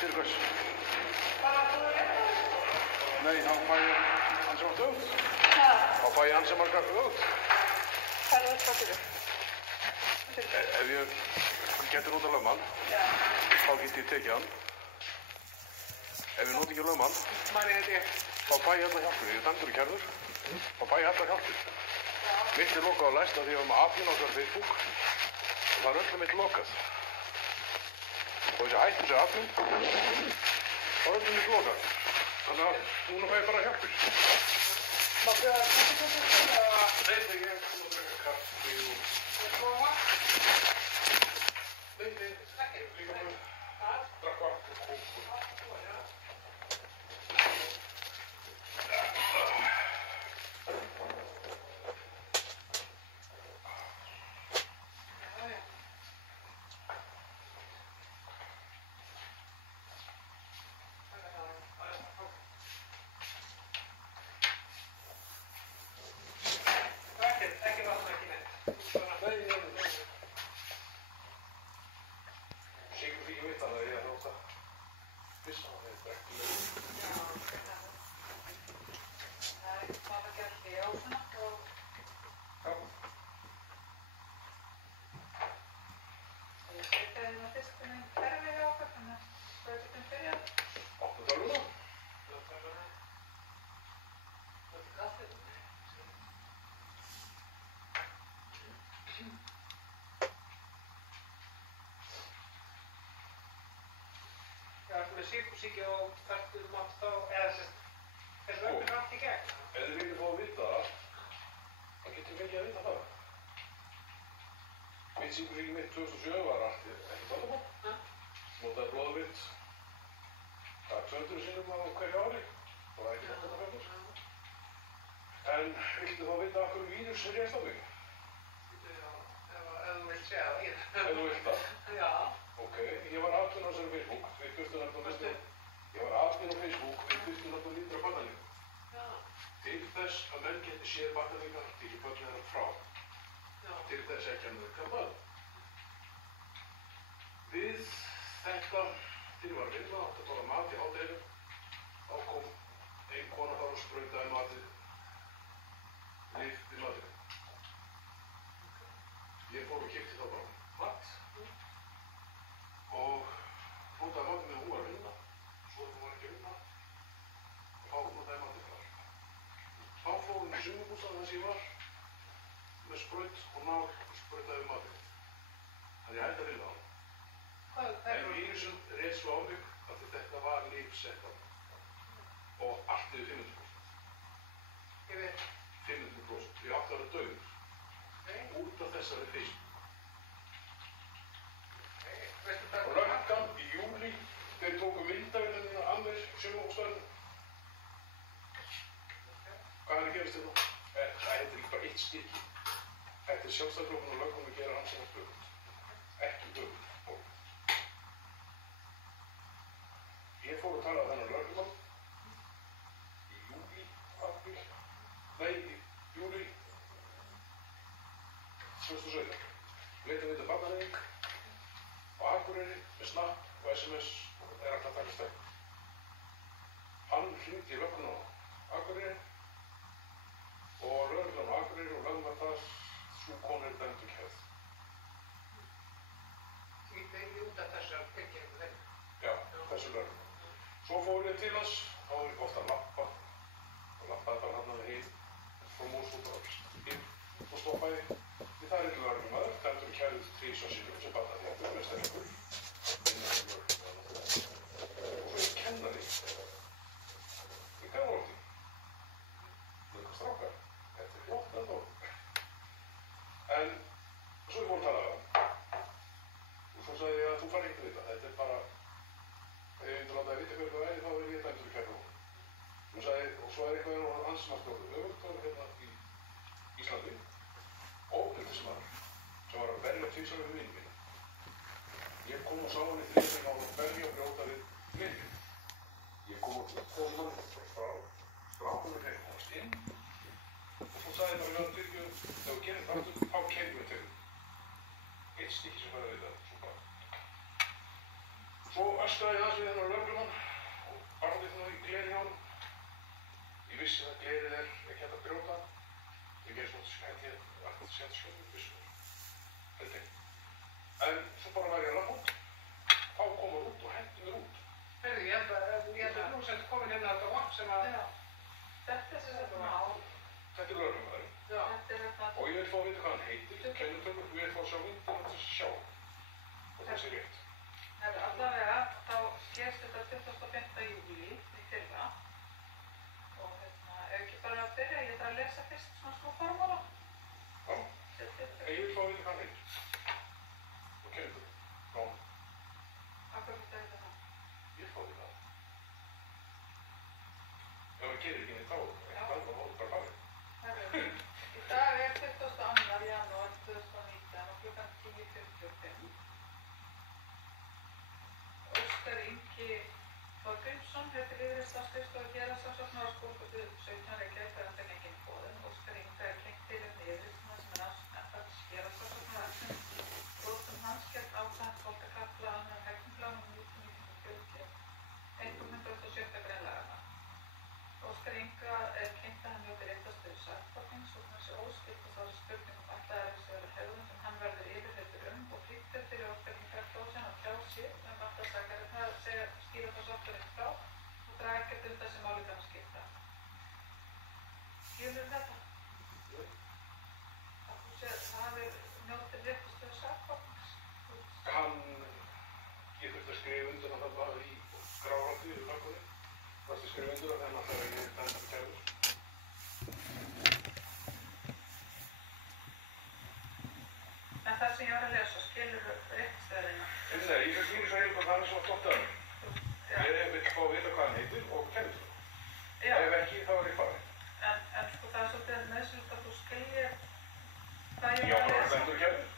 Til hvers? Bara að þú er eftir. Nei, þá fæ ég ansi margt aukt. Já. Þá fæ ég ansi margt aukt. Hvað er það fyrir? Ef ég geti nota lögmann, þá get ég tekið hann. Ef ég nota ekki lögmann, þá fæ ég alla hjálpir. Ég er dæmdur í kærður, þá fæ ég alla hjálpir. Mitt er lokað á læst af því að við erum admin okkar á Facebook og það er öllum mitt lokað. Og þessi hættir þessi admin, þá er öllum mitt lokað. Þannig að núna fæ ég bara hjálpir. Má bjóða kaffi? Nei, ég er að drekka kaffi og... Nei, líka með drakk vatn og kók. Með sykursýki og þarftu mátt þá, eða þess vegna allt í gegn. Ef þið viljið fá að vita það, þá getum við ekki að vita það. Mitt sykursýki mitt 2007 var allt ekki vandamál. Notaði blóðvitt 200 sinnum á hverju ári og það er ekki þetta fennast. En viltu þá vita af hverju vírus réðst á mig? Ef þú vilt segja það, Ef þú vilt það? Já. Ok, ég var admin á þessari Facebook við 2019. Ég var admin á Facebook við 2019 barnaníu. Til þess að menn geti séð barnaníkar til börn þeirra frá. Til þess ekki að mörka börn. Við þetta, til ég var að vinna, átti að fara mat í hádeginu. Þá kom ein kona þar og sprautaði matið, lyf við matið. Ég fór og keypti þá bara mat. Og notaði matið með hún var að vinna, svo hún var ekki að vinna og þá notaði matið þar. Þá fór hún í sumarbústað þess ég var með spraut og nál og sprautaði matið. Þannig ég hætti að vinna á hann. En vírusinn rétt svo á mig að þetta var lífsett á mig. Og allt yfir 500%. Yfir? 500%. Ég átti að vera dauður. Út af þessari Facebook. Og löggan í júli, þeir tóku myndavélina af mér á sumarbústaðnum. Hvað er að gerast þetta? Þetta er ekki bara eitt stykki. Þetta er sjálfstæðisflokkurinn og löggan að gera hans sem er öfugt. Ekki öfugt. Ég fór að tala af þennan lögreglumann í júli, apríl, nei, í júli 2017. Leita við þetta barnaník á Akureyri með snapp og SMS er alltaf að taka stefn. Hann hringdi í lögguna á Akureyri og lögreglan á Akureyri og lögum að það sú konu er dæmd kærð. Því þeir út af þessar byggjum þeim? Já, þessu lögreglan. Svo fór ég til hans, þá var ég ofta að lappa og lappaði bara hann að heim frá Mósfótt og inn og stoppaði. Því það er ekki lögreglumaður, dæmdur kærð 3 sinnum sem bata því að það er sterkur. Og svo er kennari í Grænholti. Líka strákar. Þetta er flott en þó. En svo ég fór að tala við hann. Og svo sagði ég að þú fær ekkert að vita. Þetta er bara, ef ég myndi láta að vita hvernig það er, þá er ég dæmdur í kærð. Og svo er eitthvað og hans sem að skjóða öfugtáður hérna í Íslandi. Óbyrgismaður sem var að verja 2 við vinnu mína. Ég kom og sá hann í þriðjum á að verja og brjóta við vinnu. Ég kom og tóð hann frá strákunum þegar hann komst inn og svo sagði bara við hann Tyrkju, þegar við gerum það aftur, þá kemur við til. Eitt stykki sem fæði að vita, svo bara. Svo öskraði aðeins við þennan lögreglumann og barði svona í glerið hjá honum. Ég vissi að glerið ekki hægt að brjóta. Ég gerði svona skæti að setja skjóðum, vissu það. Held ekki. En svo bara var ég að lappa út. Þá kom hann út og hendi mér út. Heyrðu, ég held að þú sett komin hérna þetta vopn sem að... Já. Þetta er sem þetta mál. Þetta er lögreglumaðurinn. Já. Þetta er þetta. Og ég vil fá að vita hvað hann heitir, kennitölu, og ég vil fá að sjá myndina til þess að sjá. Og það sé rétt. Allavega, þá gerst þetta 25. júlí í fyrra. Og ef ekki bara að byrja, ég þarf að lesa fyrst svona smá formála. Já. Ég vil fá að vita hvað hann heitir. Og kennitölu. Já. Af hverju þetta er það? Ég vil fá að vita það. Ef hann gerir ekki neitt þá, ekki það bara farið. Í dag er 22. janúar 2019 og klukkan 10:55. Óskar Ingi Þorgrímsson heitir yfirheyrslur héraðssaksóknara á Skógafirði 17 Reykjavík þegar hann fenginn í boðun. Óskar Inga er kynnt tilefni yfirheyrslunnar sem er embættis héraðssaksóknara brotum hans gegn ákvæðum 12. kafla almennum hegningarlögum númer 1940, einkum 106. grein laganna. Óskar Inga er kynnt að hann njóti réttarstöðu sakbornings og þessi óskipt og þá er spurningum ætlaðar að hegðun sem hann verður yfirheyrður og flýttur fyrir Óskar Inga Klósen að tjá sig alltaf sakarinn að segja skýra þá sátturinn frá og draga ekkert þessi máli kann skipta. Skilur þetta? Að þú séð hafið njótið réttarstöðu sakbornings? Ég þurfti að skrifa undir hann þarna í skrárandu í löggunni. Varstu að skrifa undir það þegar náttúrulega ég dæmdi kærður. En það sem ég var að lesa, skilur réttarstöðina? Nei, ég fyrir svo heilum að það er svo flott að ég vil fá að vita hvað hann heitir og kennitölu. Ef ekki, þá er ég farið. En sko það er svolítið nauðsynlegt að þú skiljir hvað ég Já, var að það er lesa. dæmdur kærður.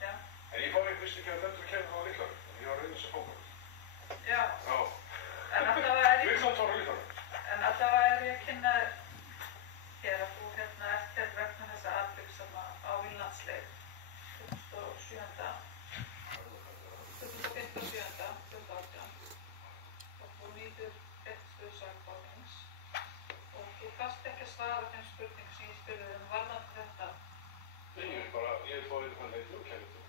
Já. En ég vissi ekki að dæmdur kærður þá var líklarður. En ég var reyndis að fóka. Já. Já. En allavega er Ég vil samt fara líklarður. En allavega er ég að kynna hér að þú ert hér vegna þessa atviks á Vínlandsleið 2017. Og þú nýtur réttarstöðu sakbornings og þú gast ekki að svara þeim spurning sem ég spurði varðandi þetta. Nei, ég vil fá að vita hvað hann heitir og kennitölu.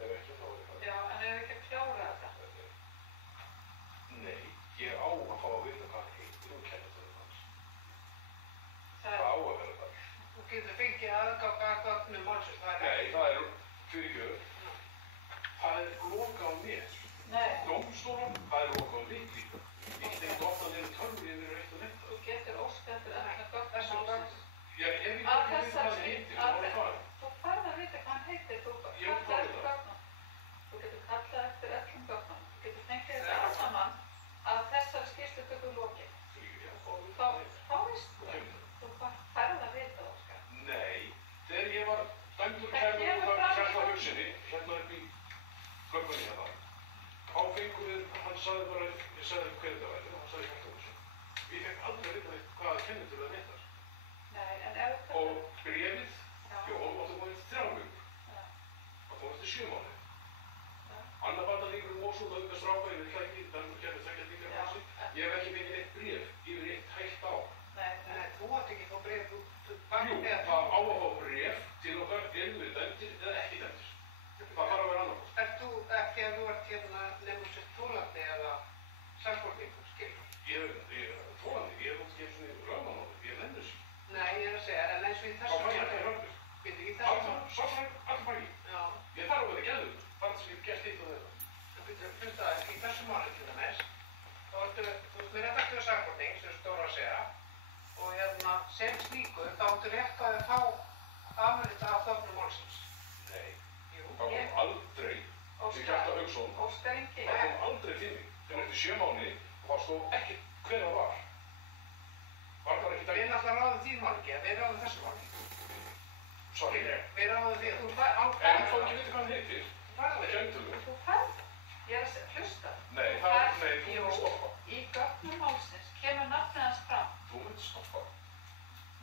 Ef ekki, þá er ég farið. Já, en ef ekki að klára þetta. Nei, ég á að fá að vita hvað hann heitir og kennitölu hans. Það Það á að vera það. Þú getur fengið aðgang að gögnum málsins, það er Nei, það er fyrirgjöf. Það er loka á mér. Nei, Dómstólan, það er loka á mig líka. Ég get ekki opnað niður tölvu yfir eitt og neitt. þú getur óskað eftir öllum gögnum Þessu málsins. Ef ég Að veit hvað þessari hann heitir, þá er ég farið. Þú færð að vita hvað hann heitir, þú Ég vil kallar fá eftir það. gögnum. Þú getur kallað eftir öllum gögnum. Þú getur fengið þetta allt saman að þessari skýrslutöku lokið. Þá veist þú. Þú færð að vita, Óskar. Nei, þegar ég var dæmdur Það kærður kemur og fram það í kærða hugsinni, hérna upp í glöggunni hérna, þá fengum við, hann sagði bara, ég sagði hver þetta væri, hann sagði Hjartar Hugsin. Ég fekk aldrei vita hvað kennitölu það neitt. Nei, en ef þú Og bréfið, Já. áttu komið eftir 3 vikur, Já. áttu komið eftir 7 mánuði. Já. Annar barnalingur Mosúl, auðvitað stráka, ég veit ekki, þannig að kemur þekkja líka Já. hansi. Ég hef ekki fengið eitt bréf yfir eitt hægt ár. Nei, Nei, þú átt ekki að fá bréf, þú Jú, eða það á að fá bréf til okkar, erum við dæmdir eða ekki dæmdir. Það þarf að vera annarkost. Ert þú ekki að þú ert hérna nefnum sér þólandi eða sakborningur, skilur? Ég er þólandi, ég er náttúrulega ekki eins og lögmannáður, ég er nefnir sér. Nei, ég er að segja, en eins og í Þá þessu fæ ég ekki máli, röndur. veit ekki í þessu máli. Svartfæk, allir fæ ég. Já, Ég þarf að vera geður, þar sem ég hef gert eitt og þetta. en byrju, finnst það ekki í þessu máli til dæmis, þá ertu, þú ert með réttarstöðu sakborning, sem stóra að segja, og hérna, sem slíkur, þá áttu rétt að fá afrit af gögnum málsins. Nei, Jú, það kom aldrei til Hjartar Hauksson, Óskar Ingi, það kom aldrei til mig. Þegar eftir 7 mánuði, og það stóð ekki hver það var. Var bara ekki við dæmdir. náttúrulega ráðum þín máli ekki, en við ráðum þessu máli. Sorry. Við ráðum því að þú En þú fá ekki vita hvað hann heitir, færði það kennitölu. þú færð. Ég er að hlusta. Nei, þú Jú, mun stoppa. í gögnum málsins kemur nafnið hans fram. Þú mun stoppa.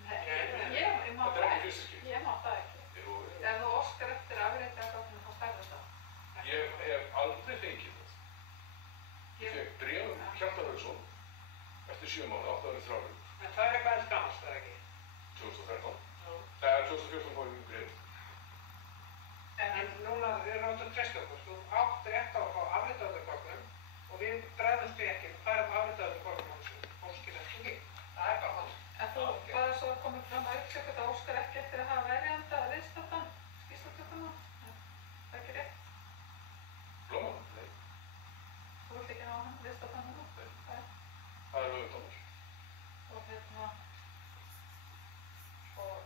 Nei, ég má Þetta er það ekki ekki. fyrst ekki. Ég má það ekki. Jú, Ef þú óskar eftir afriti af gögnum þá færðu það. ég hef aldrei fengið það. Hjartar Hauksson, eftir 7 mánuði, 8 árið 3 vikur. En það er eitthvað eins gamalt, er það ekki? 2013. Já. Það er 2014 fór við greið. En núna við erum átt að treysta okkur. Þú átt rétt á að fá afritaðargögnum og við bregðumst því ekki. Þú færum afritaðargögnum hans óskir ekki. Það er bara hann. En þú bara svo komið fram að uppsökut að óskar ekki eftir að hafa verjanda að viðstaddan skýrslutökuna. Það er ekki rétt. Blóman? Nei. Þú vilt ekki hafa hann viðstaddan núna? Nei. Það er auðvitaðnars. Og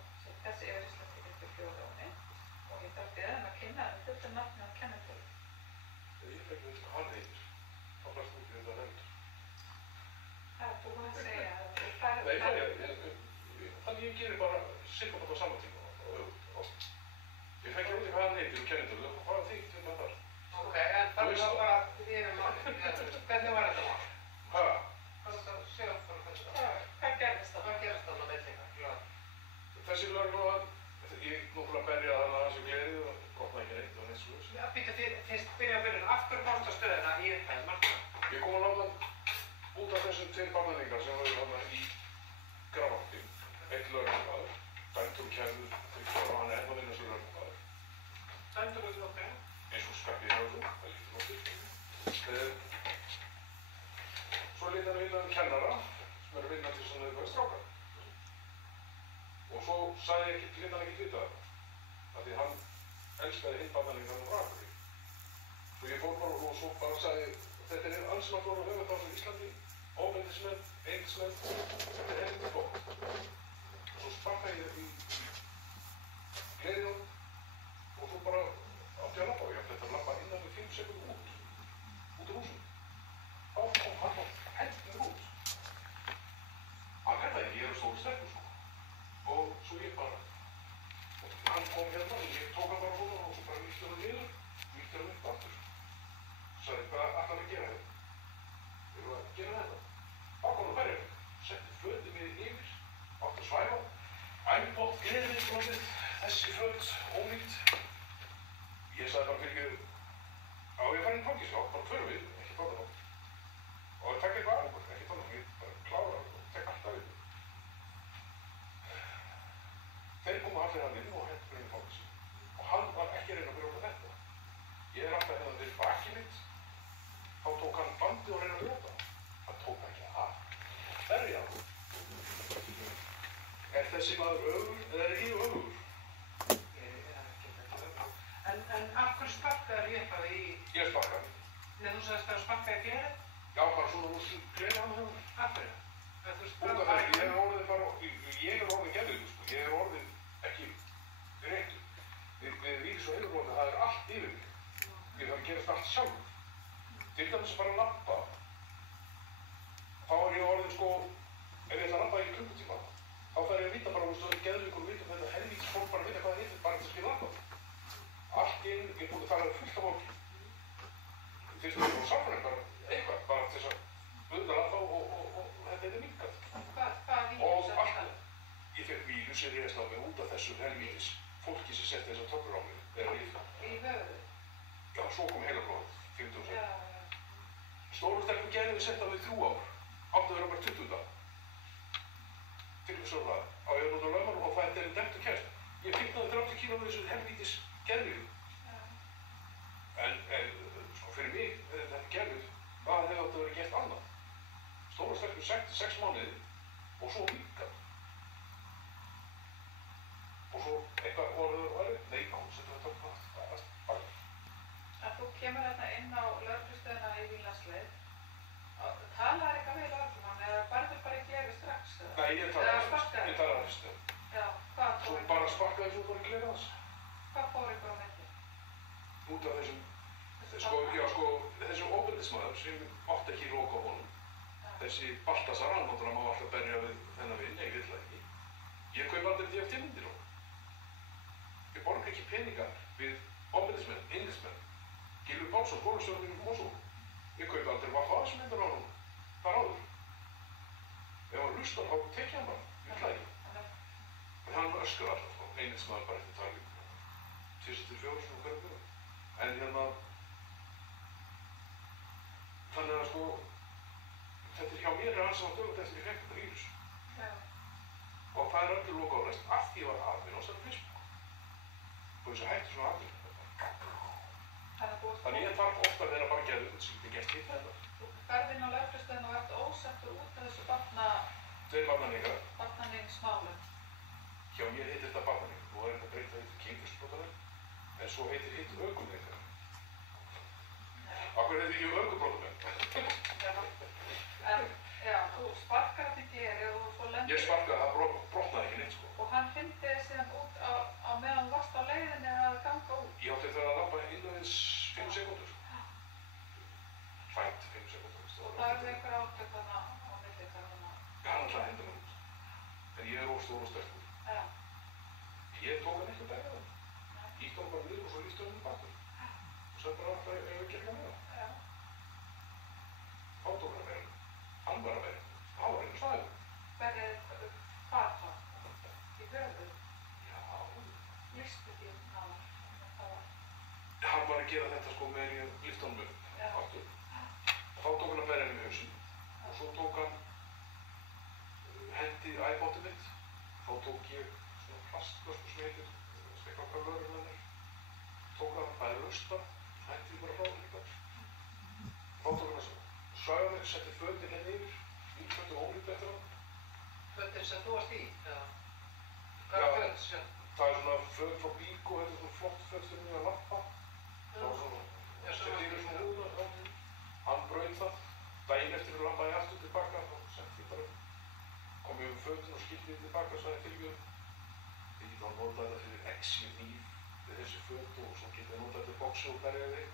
þessi yfirlýsla tekið til 4 ári og ég þarf beðið að kynna það fullt nafni á kennitölu. Ég fekk við hvað hann heitir. Þá blæst út í þetta nefndur. Það er búin að segja að þú færið þannig ég gerir bara cirka á sama tíma og öfugt. Ég fekk ekki hvað hann heitir og kennitölu og hvað þig til það þar. Ok, en það er bara yfir málið. Hvernig var þetta mál? Hæ? Hvað er þetta segjum fyrir hvernig þetta var? Hvað gerðist það? Hvað gerist þarna með þig? Þessi lögregla, ég náttúrulega berja hana að þessu gleði og brotna ekki neitt og eins og þessu. Já, býta fyrst byrja að byrja. Af hverju komst á stöðina í upphæð, Marta? Ég kom að láta hann út af þessum 2 barnaníkar sem voru hana í Grafarholti. Einn lögreglumaður, dæmdur kærður, 30 ára, hann er ennþá vinna sem lögreglumaður. Dæmdur þú ok? Eins og Skarpið lögreglu, það er lítið nokkuð. Svo lét hann vinna kennara sem eru vinna til svona eitthvað strákar. Og svo sagði ég lét hann ekki vita þetta. Af því hann elskaði hinn barnaníkarinn á Akureyri. Svo ég fór bara og svo bara sagði þetta er anslátt voru höfuðtáls á Íslandi, ofbeldismenn, einhversmenn, þetta er heldur gott. Og svo sparkaði ég í gleðið og svo bara átti ég að labba og ég ætti að labba innan við 5 sekúndur út úr húsinu. Hann var heldur út. Hann það ekki, ég er stór sterkur sko. Og svo ég bara, hann kom hérna og ég tók hann bara svona og svo bara víkti hann niður, víkti hann upp aftur. Sagði, hvað ætlar hann að gera þetta? Við erum að gera þetta. Ákvæmum að berja mig. Setti fötið mig yfir, átti að svæfa. Æmbótt, gleðiðsblóðið, þessi föt, ónýtt. Ég sagði bara fyrir á ég að fara inn í fangis, já, bara tvörfið, ekki fara það. Og það tekk eitthvað ákvæm, ekki fara það, ég bara klára það og tekk alltaf við. Þeir komu allir hann inn og hendur inn í fangisi. Og hann var ekki að reyna að brjóta þetta. Ég er alltaf hérna fyrir bakið mitt. Þá tók hann bandið og reyna að brjóta. Hann tók ekki af. Berja hann. Er þessi maður öfugur eða er ég öfugur? Ég er ekki öfugur. En af hverju sparkaðir ég eitthvað í... Ég sparkaði. Nei, þú sagðist að sparkaði í glerið? Já, bara svona úr glerið hann hérna. Af hverju? Út af það, ég er orðið gerðið, sko. Ég er orðið ekki reyndur. Við víkis og heilurblóðum, það er allt yfir mig. Ég þarf að gerast allt sjálf. Til dæmis að fara að labba. Þá er ég orðið, sko, ef ég ætla að labba í klukkutíma, þá þarf ég að vita bara, þú veist, geðvíkur vita þetta helvítis fólk bara að vita hvað það heitir, bara þess að skilja labba. Allt í einu, ég er búin að tala fullt af fólki. Fyrst og fremst samfélag bara eitthvað, bara til þess að auðvitað labba og þetta er minnkað. Hvað vírus Og er allt, þetta? ég fekk vírus í réðast á mig út af þessu helvítis fólki sem setti þessar töflur á mig, eða líf. Í höfuðu? Já, svo kom heilablóðið, 50 Já, sekúndur. já. Stóru stelpur gerði við sett á mig 3 ár, átti að vera bara 20 dag. Fyrir svo það, á ég að nota lögmann og það er dæmt og kæst. Ég fyrnaði 30 kíló með þessu helvítis gerðvíðu. En sko fyrir mig, þetta gerðvíð, það hefði átt að vera gert annað. Stóru stelpur 6 mánuði og svo minnkað. Og svo eitthvað orðið og verið, nei, setja þetta bara. Að þú kemur hérna inn á lögreglustöðina í Vínlandsleið og talar eitthvað við lögreglumann eða barður bara í glefi strax? Nei, ég talaði fyrst. Já, hvað Svo fór bara sparkaði svo bara í glefi hans. Hvað fór eitthvað á milli? Út af þessum, þessum ofbeldismaður sem átti ekki loka á honum. Þessi Baltasar, hann náttúrulega má alltaf berja við þennan vinn, ég vil það ekki. Ég kaup aldrei DFT-myndir á. Ég borga ekki peninga við ofbeldismenn, yndismenn. Gylfi Pálsson, skólastjórinn í Mosó. Ég kaup aldrei Vafas-myndir á honum. Þar áður. Ef hann hlustar, þá tekja hann bara, ég vil það ekki. En hann öskar alltaf, sko, yndismaður bara eftir talvík. 24 svona hverju. En hérna, þannig að sko, mér hans á dögut eftir ég fekk þetta vírus. Já. Og það öllu loka á rest af því ég var aðvinn á þessari Facebook. Og þessu hættu svona aðvinn. Þannig ég þarf ofta að vera bara geðveikur sem ég gert hitt þetta. Þú ferð inn á lögreglustöðina og ert ósáttur út af þessu Tveir barnaníkar. barnaníðsmálum. Hjá mér heitir þetta barnaníkar. Nú er þetta breytt að heitir kynferðisbrotavernd, en svo heitir hitt ökuleikar. Af hverju heitir ekki ökubrotavernd? En, já, þú sparkar þetta í geri og svo lendir... Ég sparkaði, það brotnaði ekki neitt, sko. Og hann fyndi þig síðan út á meðan þú varst á leiðinni að ganga út. Ég átti þegar að labba innan 5 sekúndur. Fænt 5 sekúndur. Og það eru einhver átök þarna á milli þarna. Já, hann ætlaði að henda mér út. En ég er stór og sterkur. Já. Ég tók hann ekki að bæða það. Ítt hann bara niður og svo lífti hann í bakur. Og svo bara alltaf ef við gerum það. Já. Þá tók hann að vera. Hann var að vera. Hann var einu svæður. Verið hvað þá? Í höfuð? Já. Lýstu því náður. Hann var að gera þetta sko með ég lyfti honum upp. Já. Aftur. Og þá tók hann að bera henni með hausinn. Og svo tók hann hendi iPod-ið mitt. Þá tók ég svona plastflösku sem heitir eitthvað lögreglunnar. Tók hann, það er laust bara. Hendi því bara frá líka. Þá tók hann þessu. Svæði mig, setti fötin henni yfir. Nýfötu og ólítið eftir hann. Fötin sem þú varst í, eða? Hvað er föt sem? Það er svona föt frá Bíkó, þetta er svona flott föt fyrir mig að lappa. Það var svona, setti yfir svona húðuna. Hann braut það. Daginn eftir að lappaði ég aftur tilbaka, þá setti ég bara, kom ég um fötin og skildi ég tilbaka og sagði fyrirgefðu. Ég get að nota þetta fyrir exi hníf við þessi föt og svo get ég nota þetta boxi og berja þig.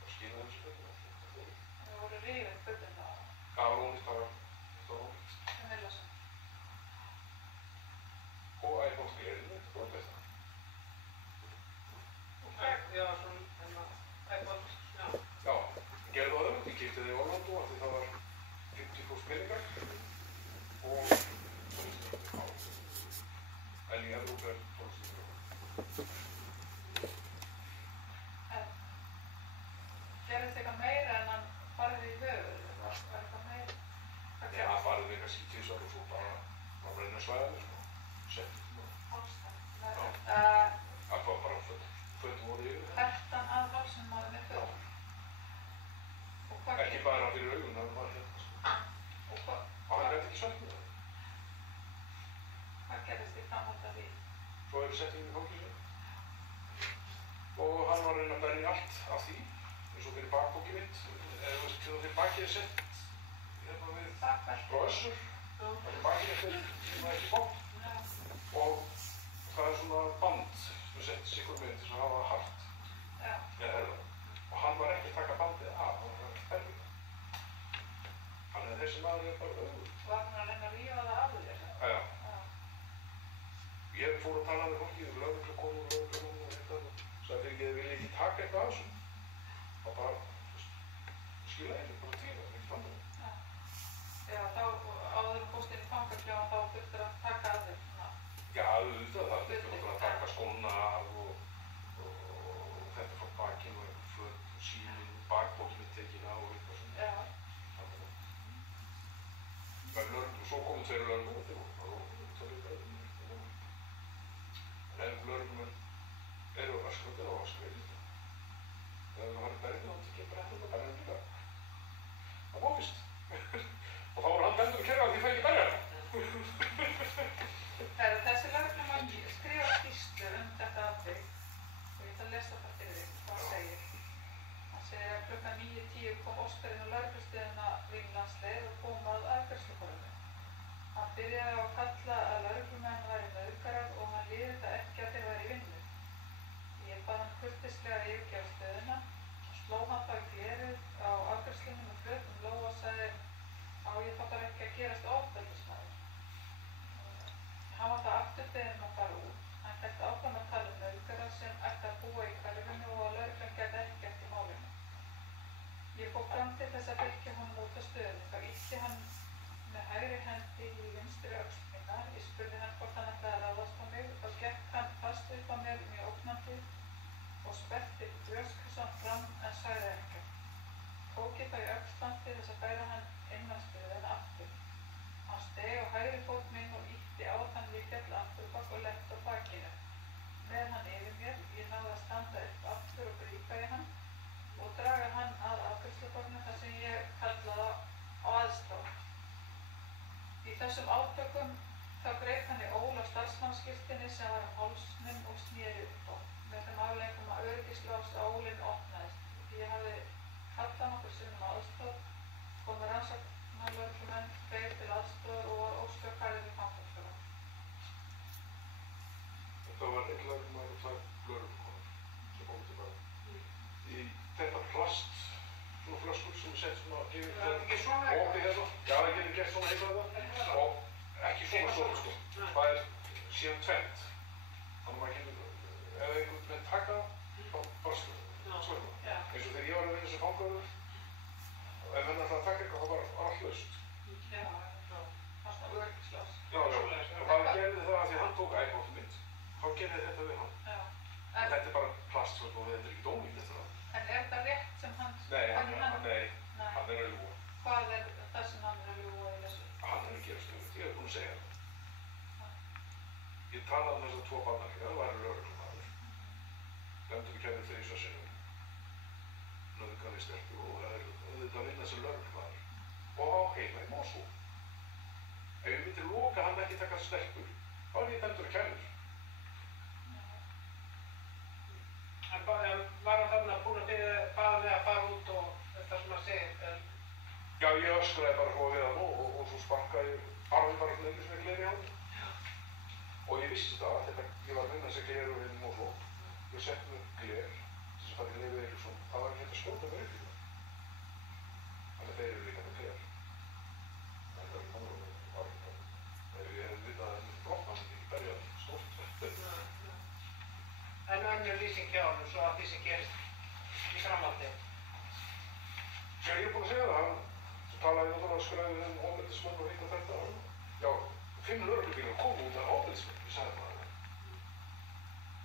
Það skilja þessi fötin. Það voru rifin fötin þá. Það var ónýtt, það var ónýtt. Sem vilja sem. Og iPod glerinu, þetta var þetta. Já, svona, iPod, já. Já, ég gerði það öðrum, ég keypti það í Orlando af því það var 50% peningar og 12 á. En í Evrópu er 12 En gerðist eitthvað meira en hann farið í höfuð? Var eitthvað meira? Hvað Já, það farið við kannski 10 og svo bara að reyna að svæða mig, sko. Setti hálstan? Það var bara fötum voru yfir. Hertan að hálsum maður með fötum? Og hvað Ekki bara fyrir augun, það var hérna, sko. Og hvað Og hann gæti ekki svætt með það. gerðist í framhaldi af því? Svo hefur sett inn í fangilsi. Og hann var að reyna að berja allt af því, eins og fyrir bakbókið mitt. Eða þú veist, þegar fyrir bakið er sett hérna við Bakverk? frá Össur. Það er bakið eftir sem það ekki bótt. Já. Og það er svona band sem er sett sikur með til að hafa hart. Já. Eða herða. Og hann var ekki að taka bandið af, hann var ekki að berja það. Þannig að þessi maður er bara öður. Var hann að reyna að rífa það af þér? Já. Já. Ég fór að tala við fólki, lögreglukonur og eitthvað. Sagði fyrir ekki að þið vilja ekki taka eitthvað af þessu. Það bara, skilja ekki, bara til það, ekki fram með það. Já, þá áður fórst inn í fangaklefa þá þurftir að taka að þér. Já, auðvitað, það þurfti að taka skóna af og þetta frá bakinu og eitthvað föt og síminn, bakbókinu tekin á og eitthvað svona. Já. Men lögreglu, svo komu tveir lögreglu og þeir voru bara en lögreglumenn eru öskrandi og öskrandi. Þegar það var berðið, þá tekið brennan og berðin líka. Það má fyrst. Og þá voru hann bendur að kerra að því fæ ekki berja hana. Þessi lögreglumann skrifar skýrslu þetta atvik og ég ætla að lesa það fyrir þig, hvað segir. Hann segir að klukkan 9:10 kom Óskarinn á lögreglustöðina Vinglandsleið og kom að afgreiðsluborðinu. Hann byrjaði á að kalla að lögreglumenn væri nauðgarar og hann liði það ekki að þeir væri í vinnu. Ég bað hann kurteislega að yfirgefa stöðina og sló hann þá í glerið á afgreiðslunni með flötum lófa og sagði á ég þá bara ekki að gerast ofbeldismaður. Hann var það aftur beðinn að fara út. Hann hélt áfram að tala um nauðgara sem ætti að búa í hverfinu og að lögreglan gæti ekkert í málinu. Ég fór fram til þess að fylgja honum út á stöðinu. Þá ýtti hann með hægri hendi í vinstri öxl mína. Ég spurði hann hvort hann ætlaði að ráðast á mig. Þá gekk hann fast upp á mér mjög ógnandi og sperrti brjóstkassann fram en sagði ekkert. tók ég þá í öxlan til þess að bæra hann innanstuðin aftur. Hann steig á hægri fót minn og ýtti á þann ég féll afturbak og lenti á bakinu. Með hann yfir mér, ég náði að standa upp aftur og grípa í hann og draga hann að afgreiðsluborðinu þar sem ég kallaði á aðstoð. Í þessum átökum þá greip hann í ól á starfsmannaskyrtunni sem var um hálsnum og sneri upp á, með þeim afleiðingum að öryggislás á ólinn opnaðist. Ég hafði kallað nokkur sinnum aðstoð, komu rannsóknarlögreglumenn tveir til aðstoðar og var óskar færður í fangelsinu. Þetta var einn lögreglumaður og tvær lögreglukonur sem komið til bæða. Í þetta plast, svona flöskur sem sett svona yfir Það er ekki svona opið hérna. Já, það getur gert svona eitthvað þetta og ekki svona stór sko. Það er síðan tvennt. Þannig að maður getur, ef einhvern veginn taka þá bara slögna. Eins og þegar ég var að vinna sem fangaður, ef henni ætlaði að taka eitthvað þá var allt laust. Já, það var svona öryggislás. Já, og það gerði það að því hann tók iPhone mitt, þá gerði þetta við hann. Já. Þetta er bara plast og þetta er ekki ónýtt eftir það. En er þetta rétt sem hann... Nei, hann er að ljúga. Hvað er það sem hann er að ljúga í þessu? Hann er að gera stöðugt, ég hef búin að segja það. Ég talaði um þessar tvo barnaklega, það var lögreglumaður. Dæmdur í kærðu 3 sinnum. Nauðgani stelpu og það er auðvitað að vinna sem lögreglumaður. Og á heima í Mosó. Ef ég myndi loka hann ekki taka stelpur, þá er ég dæmdur í kærður. En var hann þarna búinn að baða við að fara út og þetta sem að segja? Já, ég öskraði bara frá við hann og svo sparkaði ég bara einu sem ég gleri hann. Og ég vissi það, ég var að vinna þessi gleru hérna í Mosó. Ég sett mér gler, þess að fara í Leifur Eiríksson. Það var ekki hægt að skjóta mér upp í það. Þannig að þeir eru líka með gler. En það er komur og var ekki. Ef ég hefði vitað að henni brotna, hann ekki berja stórt. En önnur lýsing hjá honum svo að því sem gerist í framhaldi? Já, ég er búinn að segja það. Hann talaði náttúrulega skræðið ofbeldismenn og hitt og þetta. Já, 5 lögreglubílar komu út af ofbeldismenn, ég sagði það.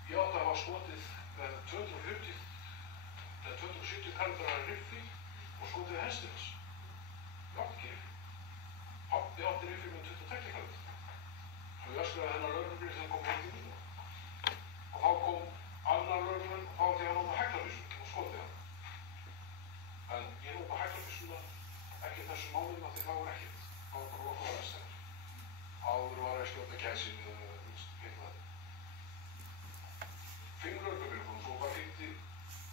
Ég átti að hafa skotið með 270 kalibrar riffil og skotið hestir hans. Ég átti ekki riffil. Ég átti riffil með 22 kalibrar. Svo ég öskraði hennar lögreglubíl sem kom heim til mínu. Og þá kom annar lögreglumenn og þá átti ég að nota haglabyssur og skotið hann. En ég nota haglabyssuna ekki þessum málum af því það var ekkert. Það var bara okkur að lesta hennar. Áður var að skjóta kæsin eða eitthvað þetta. 5 lögreglubílar og svo bara hringdi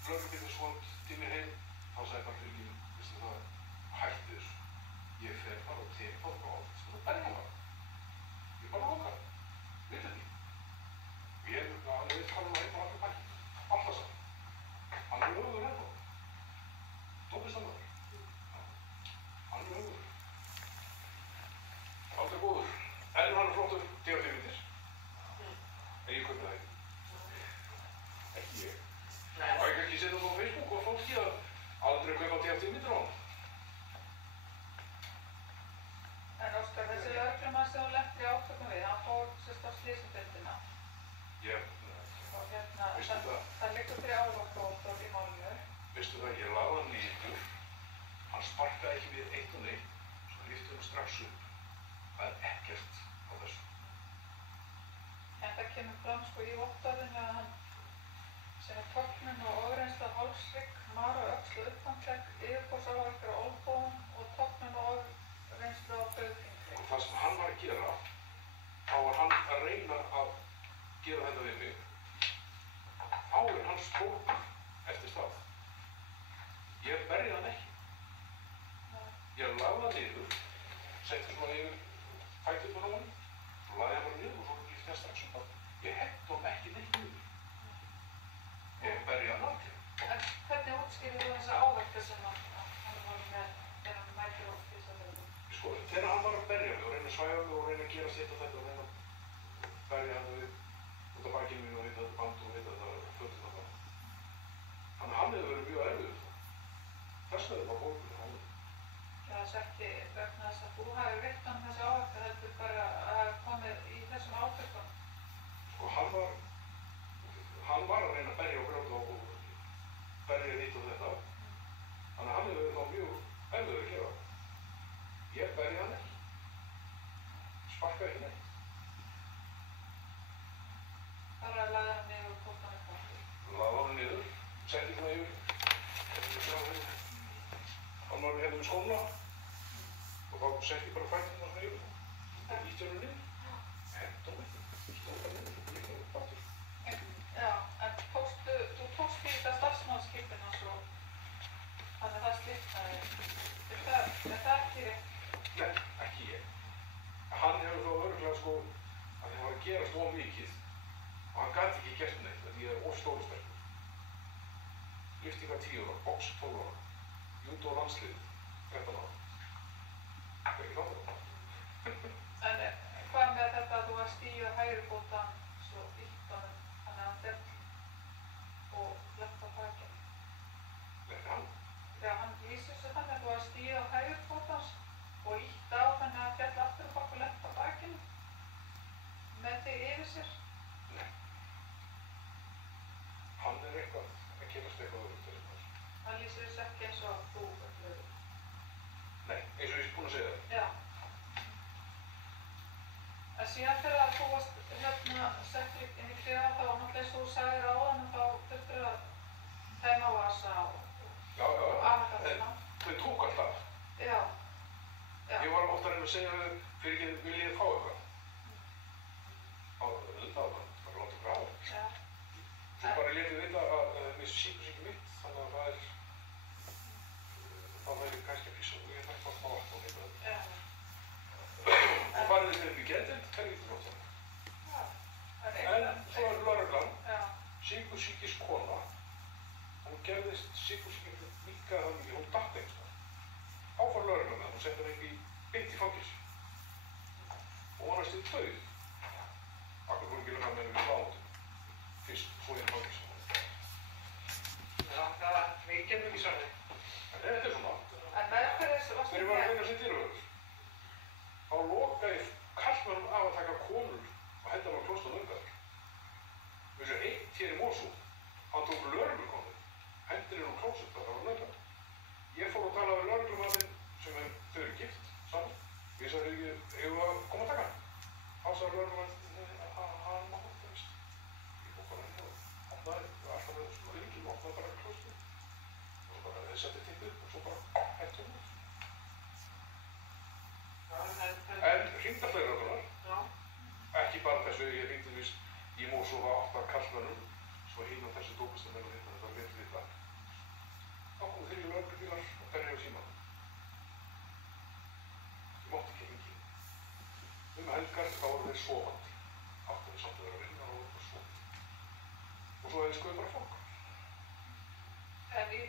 lögreglubílar skot til mér heim. Þá sagði bara fyrir ekki, veistu það, hætti þessu. Ég fer bara og tek það bara á þetta. Það berja það. Ég bara loka það. Vitið því. Og ég veit hvað hann veit hvað hann heitir allir bækinn. Alltaf saman. Hann er öfugur ennþá. Dómist hann þar. Hann er öfugur. Aldrei góður. En hann er flottur DFT-myndir. En ég kaupi það ekki. Ekki ég. Og ég ekki setja það á Facebook og fólki að aldrei kaupa DFT-myndir á hann. En Óskar, þessi lögreglumaður sem þú lenti í átökum við, hann fór sérst á slysadeildina. Og Veistu það? það liggur fyrir ávarpróf í málinu. Veistu það, ég lagði hann niður. Hann sparkaði ekki við eitt og neitt. Svo lyfti hann strax upp. Það er ekkert á þessu. En það kemur fram sko í vottorðinu að hann sem er tognun og ofreynsla hálsrygg, mara og öxlu upphandlegg, yfirborðsáverkar á olnbogum og tognun og ofreynsla á baugfingri. Og það sem hann var að gera, þá var hann að reyna að gera þetta við mig. Þá er hans tókur eftir það. Ég berði hann ekki. Ég lagði hann niður, setti svona yfir fæturnar á hann, svo lagði hann bara niður og svo lyfti hann strax upp að ég henti hann ekki neitt niður. Ég berði hann aldrei. En hvernig útskýrir þú þessa áverka sem hann var með þegar hann mætir á slysadeildina? Sko, þegar hann var að berja mig og reyna að svæfa mig og reyna að gera sitt og þetta og reyna að berja hann við út af bakinu mínu og heita þetta band og heita þetta fötum þetta. Þannig að hann hefur verið mjög erfiður. Þess vegna var bólgunni hann. Já, þess ekki vegna þess að þú hafi veitt hann þessi áverka heldur bara að hafa komið í þessum átökum. Sko, hann var að reyna að berja og brjóta og berja hitt og þetta. Þannig að hann hefur verið þá mjög erfiður að gera það. Ég berði hann ekki. Sparkaði ekki neitt. Bara lagði hann niður og tók hann upp aftur. Lagði hann niður, setti svona yfir. Hann var hérna við skóna og þá setti ég bara fættina svona yfir. Það ítti hann niður. Hentum ekki. Stóð hann niður. Ég tók upp aftur. Já, en þú tókst í þetta starfsmannaskipin hans og þannig að það slitnaði. Er það ekki rétt? Nei, ekki ég. Hann hefur þá örugglega sko að það var að gerast of mikið og hann gat ekki gert neitt því ég of stórusterkur. Lyftingar 10 ára, box 12 ára, judo landslið 13 ára. Það er ekki náttúrulega. En hvað með þetta að þú var stíð á hægri fótann svo ítt honum þannig að hann fell og lent á bakinu? Letti hann? Þegar hann lýsir sig þannig að þú var stíð á hægri fótanns og ítt á þannig að hann fjall aftur og bak og lent á bakinu með þig yfir sér? Nei. Hann er eitthvað að gerast eitthvað öðrugt þessum þess. Hann lýsir þess ekki eins og þú öllu. Nei, eins og ég er búinn að segja það. Já. En síðan þegar þú varst hérna settur inn í klefa þá náttúrulega eins og þú sagðir áðan þá þurftir að tæma vasa og afhenda þarna. Þau tók alltaf. Já. Ég var ofta að reyna að segja þau fyrir ekki vil ég fá eitthvað. Það var bara láta grafa. Já. Svo bara létt ég vita að mér síkursíki mitt, þannig að það er þá væri kannski að písa og ég þarf bara að fá vatn og nefna það. Já. Svo farið þið fyrir geðdeild, helvíti flott það. Já. En svo er lögreglan, Já. síkursíkis kona, hún gerðist síkursíki mikað það mikið, hún datt einhverstað. Áfar lögreglan með það, hún setti hann ekki beint í fangilsi. Og hún var næstum dauð. Akkur voru ekki lögreglan með henni við bátum. Fyrst, svo í fangilsi. Já, það við getum ekki svarið. En þetta er svona. En meðferðis varstu Þegar ég var að reyna að setja dýravörður, þá lokaði karlmönnum af að taka konur og henda hann á klóst og nöngaður. Þessu eitt hér í Mosó, hann tók lögreglukonu, hendir henni á klósett að það var nöngaður. Ég fór að tala við lögreglumanninn sem þau eru gift saman. Ég sagði eigum við að koma að taka hann. Þá sagði lögreglumanninn hann má það veist. Ég fór bara henni og opnaði alltaf með svona ringil og opnaði bara klóstið. Og bara þeir setti tippið upp og svo bara hætti hún út. En hringdafleirarnar, ekki bara þessu, ég hringdi víst í Mosó á 8 karlmönnum, svo hinn á þessu dópistamenn og hérna, þetta var rétt við það. Þá komu 3 lögreglubílar og berja á símann. Ég mátti ekki hringi. Helgar þá voru þeir sofandi. Áttu þeir samt að vera að vinna og voru sofandi. Og svo hefði skoðið bara fólk. En í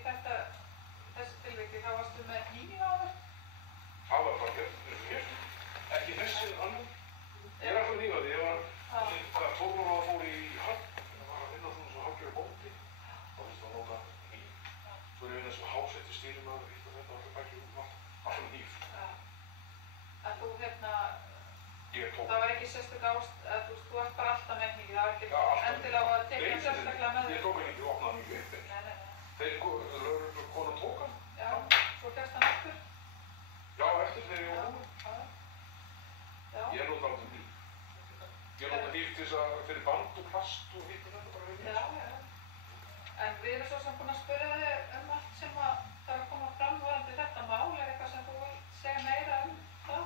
þessu tilviki þá varstu með hnífi á þér? Það var bara hérna, eins og hér. Ekki þessi en annan. Ég er alltaf nýðað, ég var 12 ára að fór í Höfn. Það var að vinna svona svo hálfgerður bóndi. Þá finnst það að nota hníf. Svo er ég að vinna sem hásetti stýrimaður, hitt og þetta, alltaf bækir út allt. Alltaf hníf. En þú Ég það var ekki sérstök ást, þú ert bara alltaf með hnífi, það var ekki endilega að tekja sérstaklega með þér. Ég tók hann ekki og opnaði hann ekki upp. Nei. Þeir konan tók hann. Já, svo fyrst hann aftur. Já, eftir þegar ég var búinn. Ég nota alltaf hníf. Ég nota hníf til þess að fyrir band og plast og hitt og þetta bara við hníf. Já. En við erum svo sem búin að spyrja þig allt sem að það er að koma fram varðandi þetta mál, er eitthvað sem þú vilt segja meira það?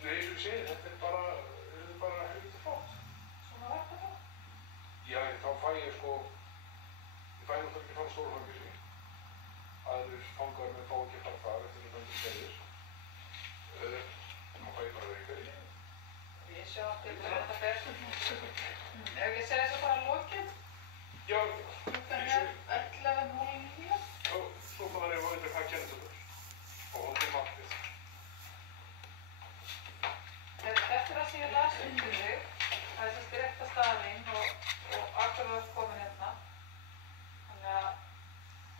Nei, eins og ég segi, þetta er bara helviti flott. Svona var þetta? Já, þá fæ ég sko, ég fæ náttúrulega ekki að fara stóru fangilsi. Aðrir fangar með fá ekki að fara þar eftir að bændur gerðir. Þá fæ ég bara verið hverju. Við sjáum til hvað þetta fer. Ef ég segja þess að bara lokið? Já, Klukkan er 11:09. Svo bara ég að vita hvað kennitölu er. Og hún er markið. Þetta er það sem ég las undir þig. Það er þessi direkta staðinn og akkur var komin hérna. Þannig að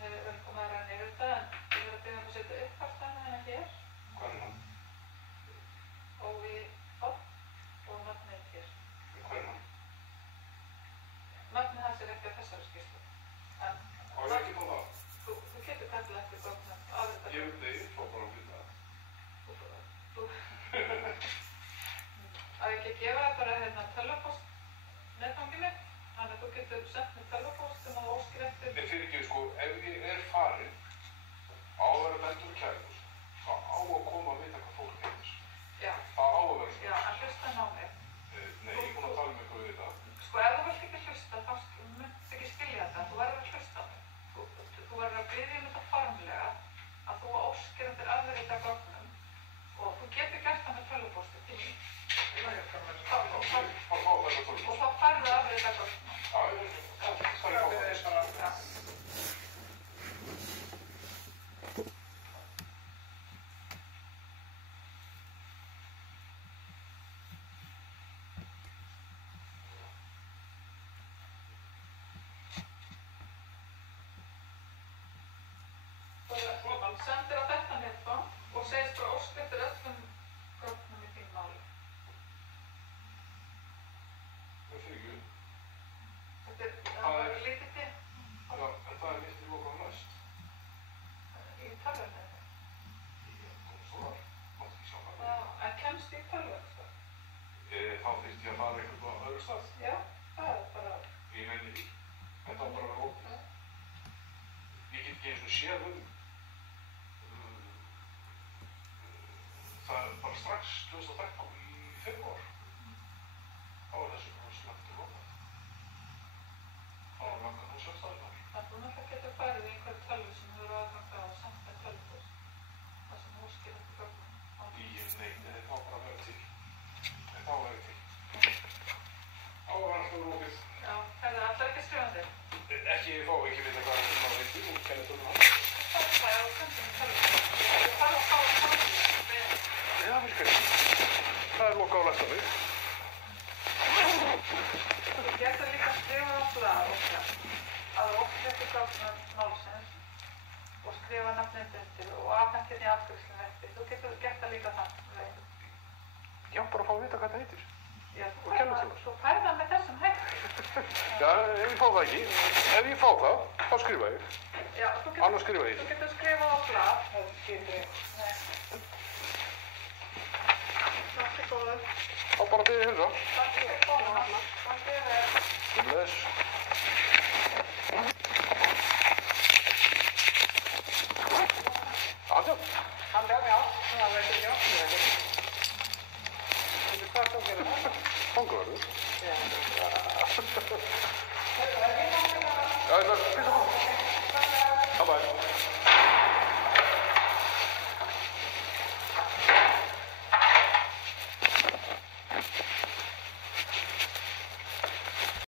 við höfum komið að ræða yfir þetta en ég verður að byrja að setja gefa þér bara hérna tölvupóst netfangið mitt, þannig að þú getur sendt mér tölvupóst sem þú óskir eftir. En fyrir ekki, sko, ef ég er farinn á að vera dæmdur kærleikus, þá á að koma að vita hvað fólk heitir. Já. Það á að vera svona. Já, en hlusta á mig. Nei, ég er búinn að tala um eitthvað við þetta. Sko, ef þú vilt ekki hlusta, þá myndir ekki skilja þetta. Þú verður að hlusta á mig. Þú verður að biðja þetta formlega að þú óskir eftir afrit af gögnum og þú getur gert það með tölvupósti til mín. Og þá færðu afrit af gögnum. Já. Sendir á þetta netfang og segist bara ósk eftir öllum gögnum í þín máli. Það fyrir ekki. Það var lítið til. Já, en það er mitt í lokaðum næst. Í tölvunni. Dómstólar, máttu ekki sjá það. Já, en kemst í tölvunni, sko. Þá þyrfti ég að fara einhvern á öðru stað. Já, það er bara... Ég meini því. En þá bara vera opið. Ég get ekki eins og séð það er bara strax 2013 í febrúar. Þá er þessu bara slögt og lokað. Þá er lakað nú sjálfstæðunar. Það þú náttúrulega getur farið í einhverju tölvu sem þú eru aðganga og samt með tölvupóst. Það sem þú óskir eftir gögnum. Nei, þetta á bara að vera til. Þetta á að vera til. Á að vera alltaf lokið. Já, hefur allar ekki skrifandi? Ekki, ég fá ekki vita hvað það heitir og kenna tölum hann. Það er á sendinu tölvupóst. Ég þarf að fá tölvupóst. Já, virkar ekki. Það er lokað á læknaði. Þú getur líka skrifað á blað að þú óskir eftir gögnum málsins og skrifa nafnið undir og afhent hérna í afgreiðslunni eftir. Þú getur gert það líka þannig. Já, bara að fá að vita hvað það heitir. Já, þú færð það með þessum hætti. Já, ef ég fá það ekki. Ef ég fá það, þá skrifa ég. Já, Annars skrifa ég. Þú getur skrifað á blað. Það getur ég. Takk fyrir góður. Þá bara byrja hérna. Takk fyrir góður. Takk fyrir. Bless.